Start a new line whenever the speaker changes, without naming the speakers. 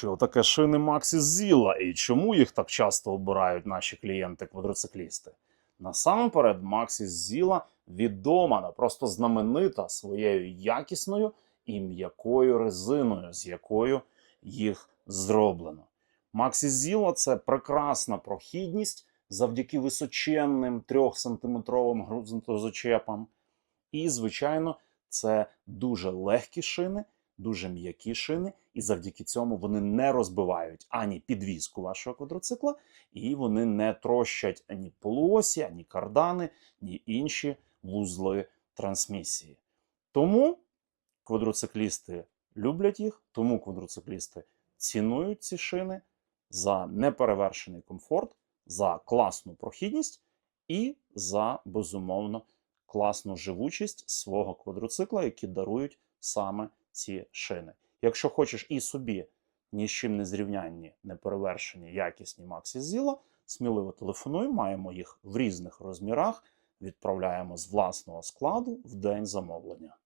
Що таке шини Maxis Zilla і чому їх так часто обирають наші клієнти-квадроциклісти? Насамперед, Maxis Zilla відома, не просто знаменита своєю якісною і м'якою резиною, з якою їх зроблено. Maxis Zilla – це прекрасна прохідність завдяки височенним 3-сантиметровим грузотозачепам. І, звичайно, це дуже легкі шини, дуже м'які шини, і завдяки цьому вони не розбивають ані підвіску вашого квадроцикла, і вони не трощать ані полуосі, ані кардани, ні інші вузли трансмісії. Тому квадроциклісти люблять їх, тому квадроциклісти цінують ці шини за неперевершений комфорт, за класну прохідність і за безумовно класну живучість свого квадроцикла, які дарують саме ці шини. Якщо хочеш і собі ні з чим не зрівнянні, неперевершені, якісні Maxi Zilla, сміливо телефонуй, маємо їх в різних розмірах, відправляємо з власного складу в день замовлення.